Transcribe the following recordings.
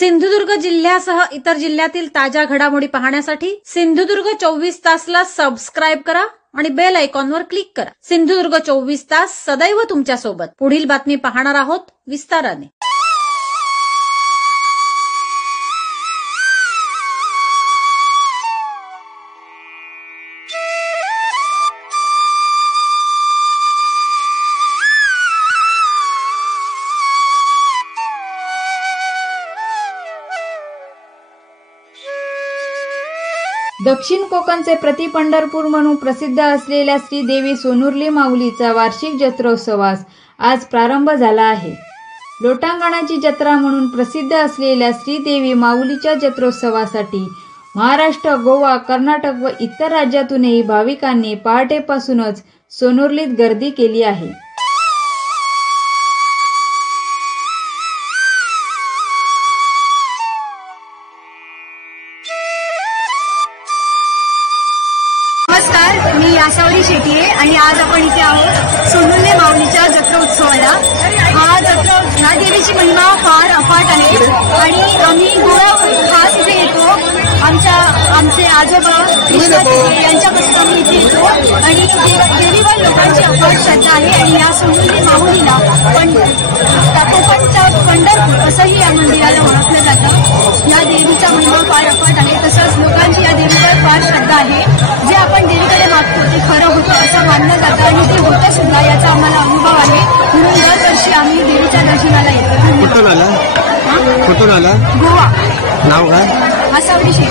सिंधुदुर्ग जिल्ह्यासह इतर जिल्ह्यातील ताज्या घडामोडी पाहण्यासाठी सिंधुदुर्ग 24 तासला सबस्क्राइब करा आणि बेल आयकॉनवर क्लिक करा। सिंधुदुर्ग 24 तास सदैव तुमच्या सोबत। पुढील बातमी पाहणार आहोत विस्ताराने। दक्षिण कोकणचे प्रति पंढरपूर म्हणून प्रसिद्ध असलेल्या श्रीदेवी सोनुर्ली माऊलीचा वार्षिक जत्रोत्सवास आज प्रारंभ झाला आहे। लोटांगणाची जत्रा म्हणून प्रसिद्ध असलेल्या श्रीदेवी माऊलीच्या जत्रोत्सवासाठी महाराष्ट्र, गोवा, कर्नाटक व इतर राज्यातूनही भाविकांनी पहाटेपासूनच सोनुर्लीत गर्दी केली आहे। नमस्कार, मी आशावरी शेट्टी आहे आणि आज आपण इथे आहोत सोनुर्ली माऊलीच्या जत्रा उत्सवाला। ह्या देवीची महिमा फार अफाट आहे आणि आम्ही गोव्यावरून खास इथे येतो। आमचे आजोबा यांच्यापासून आम्ही इथे येतो आणि देवीवर लोकांची अफाट श्रद्धा आहे आणि या सोनुर्ली माऊलीला कोकणचा पंढरपूर असंही या मंदिराला ओळखलं जातं। या देवीचा महिमा फार अफाट आहे, तसंच लोकांची या देवीवर फार श्रद्धा आहे। जे आपण देवीकडे मागतो ते खरं होतं असं मानलं जातं आणि ते होतं सुद्धा, याचा आम्हाला अनुभव आहे। म्हणून दरवर्षी आम्ही देवीच्या दर्शनाला येतो। कुठून आला? गोवा। नाव काय? आशावरी शेट्टी।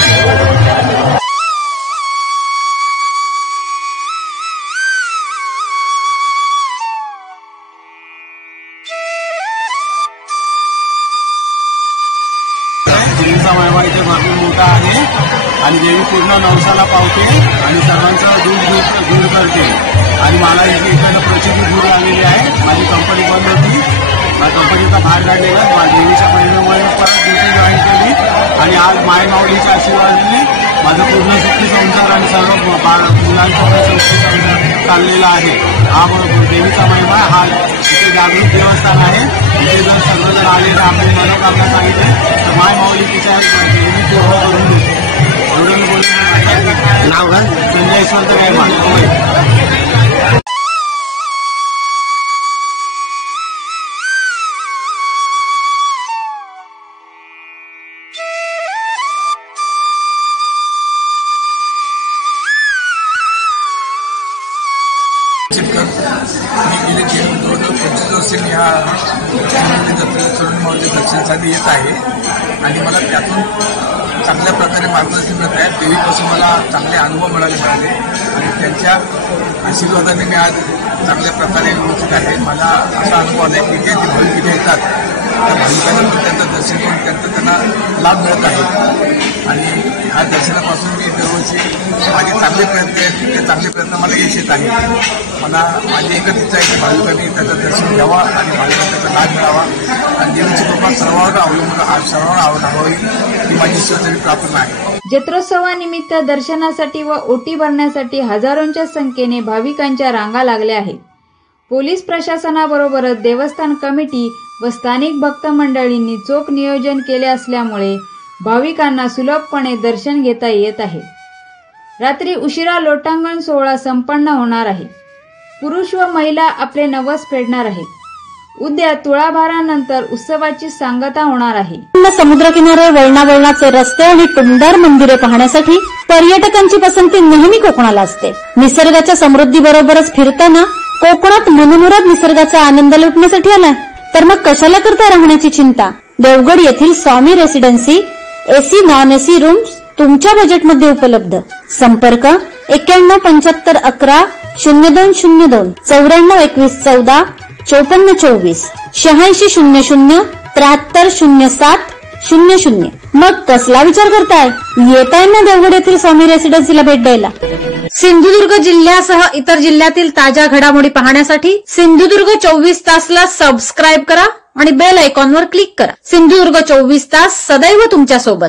देवीचा महिमा इथे भरपूर मोठा आहे आणि देवी पूर्ण नवसाला पावते आणि सर्वांचा दूर करते आणि मला इकडनं प्रचिती दूर आलेली आहे। माझी कंपनी बंद होती, माझ्या कंपनीचा भाग काढलेला, माझ्या देवीच्या महिन्यामुळे परत ड्युटी जॉईन केली आणि आज माय माऊलीच्या आशीर्वादाने माझं पूर्ण सुखी संसार आणि सर्व मुलांचा सुखी संसार चाललेला आहे। हा देवीचा महिमा हा इथे जागृत देवस्थान आहे। इथे जर सर्वजण आले तर आपली मनोकामना सांगितले तर माय माऊली तिच्या देवी पूर्ण करून देते। एवढं बोलून नाव काय? संजय यशवंत गायकवाड। मी गेले 25 वर्ष या सोनुर्ली माऊली दर्शनासाठी येत आहे आणि मला त्यातून चांगल्या प्रकारे मार्गदर्शन मिळत आहे। देवीपासून मला चांगले अनुभव मिळाले आणि त्यांच्या आशीर्वादाने मी आज चांगल्या प्रकारे व्यवस्थित आहे। मला असा अनुभव आहे की जे भाविक इथे येतात त्या भाविकांना त्यांचं दर्शन करून त्यांना लाभ मिळत आहे आणि ह्या दर्शनापासून मी दरवर्षी माझे चांगले प्रयत्न आहेत, ते चांगले प्रयत्न मला यश येत आहे। मला माझी एकच इच्छा आहे की भाविकांनी त्याचं दर्शन घ्यावा आणि भाविकांना त्याचा लाभ मिळावा आणि देवीची कृपा सर्वांवर हवी ही माझी ईश्वराची प्रार्थना आहे। जत्रोत्सवानिमित्त दर्शनासाठी व ओटी भरण्यासाठी हजारोंच्या संख्येने भाविकांच्या रांगा लागल्या आहेत। पोलीस प्रशासनाबरोबरच देवस्थान कमिटी व स्थानिक भक्त मंडळींनी चोख नियोजन केले असल्यामुळे भाविकांना सुलभपणे दर्शन घेता येत आहे। रात्री उशिरा लोटांगण सोहळा संपन्न होणार आहे। पुरुष व महिला आपले नवस फेडणार आहेत। उद्या तुळाभारानंतर उत्सवाची सांगता होणार आहे। समुद्रकिनारे, वळणावळणाचे रस्ते आणि टुमदार मंदिरे पाहण्यासाठी पर्यटकांची पसंती नेहमी कोकणाला असते। निसर्गाच्या समृद्धीबरोबरच फिरताना कोकणात मनमुराद निसर्गाचा आनंद लुटण्यासाठी आला तर मग कशाला करता राहण्याची चिंता। देवगड येथील Swami residency AC non AC rooms तुमच्या बजेटमध्ये उपलब्ध। संपर्क 91 75 11 0202 94 21 14 54 24 86 00 73 07 00। मग कसला विचार करताय? येताय ना देवगड येथील स्वामी रेसिडेन्सीला भेट द्यायला। सिंधुदुर्ग जिल्ह्यासह इतर जिल्ह्यातील ताज्या घडामोडी पाहण्यासाठी सिंधुदुर्ग 24 तासला सबस्क्राइब करा आणि बेल आयकॉनवर क्लिक करा। सिंधुदुर्ग 24 तास सदैव तुमच्या सोबत।